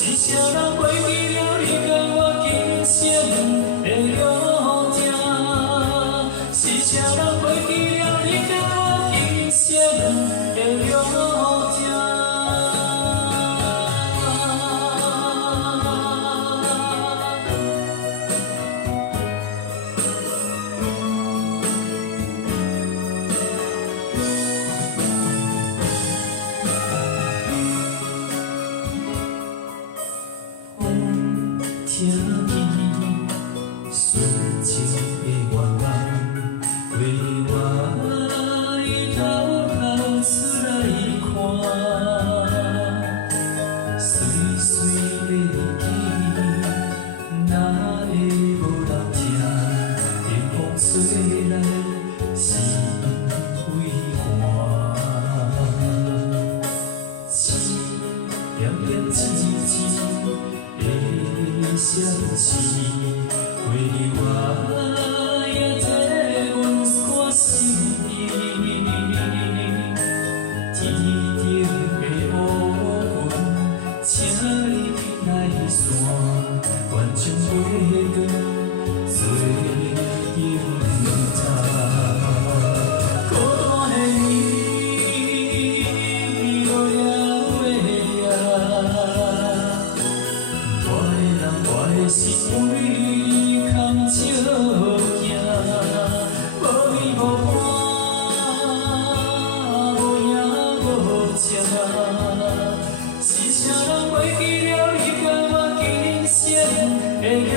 是啥人袂记了你甲我今生的约定？是啥人袂记了你甲我今生的约定？听见纯情的愿望，为我伊偷偷出来看，碎碎的日记，哪会无人听？电风吹来是因为寒，一点点一滴的相思，为你我也在阮肝心里。天顶的乌云，请你来散，愿将月光做永叹。孤单的你，落叶落叶。我的心为空笑行，无依无伴，无影无迹。是啥人袂记了你甲我今生的约？